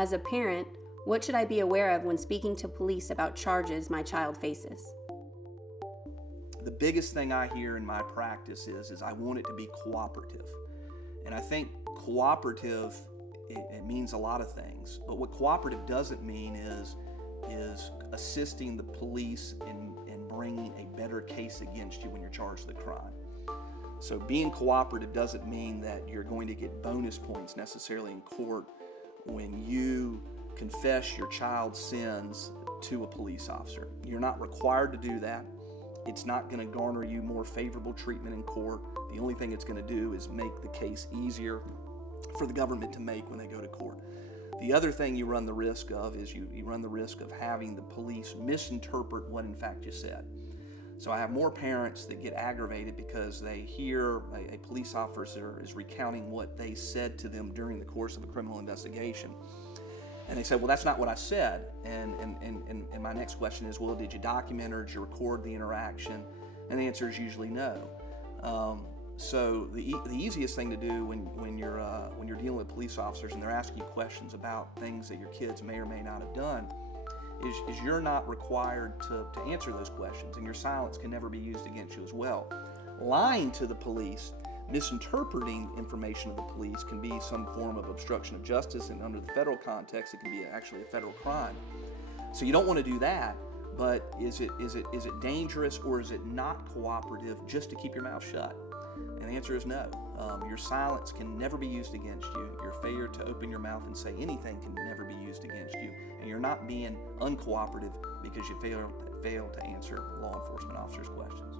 As a parent, what should I be aware of when speaking to police about charges my child faces? The biggest thing I hear in my practice is I want it to be cooperative. And I think cooperative, it means a lot of things. But what cooperative doesn't mean is assisting the police in bringing a better case against you when you're charged with a crime. So being cooperative doesn't mean that you're going to get bonus points necessarily in court when you confess your child's sins to a police officer. You're not required to do that. It's not going to garner you more favorable treatment in court. The only thing it's going to do is make the case easier for the government to make when they go to court. The other thing you run the risk of is you run the risk of having the police misinterpret what in fact you said. So I have more parents that get aggravated because they hear a police officer is recounting what they said to them during the course of a criminal investigation. And they say, well, that's not what I said. And my next question is, well, did you document or did you record the interaction? And the answer is usually no. So the easiest thing to do when you're dealing with police officers and they're asking you questions about things that your kids may or may not have done is you're not required to answer those questions, and your silence can never be used against you as well. Lying to the police, misinterpreting information of the police can be some form of obstruction of justice, and under the federal context, it can be actually a federal crime. So you don't want to do that, but is it dangerous or is it not cooperative just to keep your mouth shut? And the answer is no. Your silence can never be used against you. Your failure to open your mouth and say anything can never be used against you. And you're not being uncooperative because you fail to answer law enforcement officers' questions.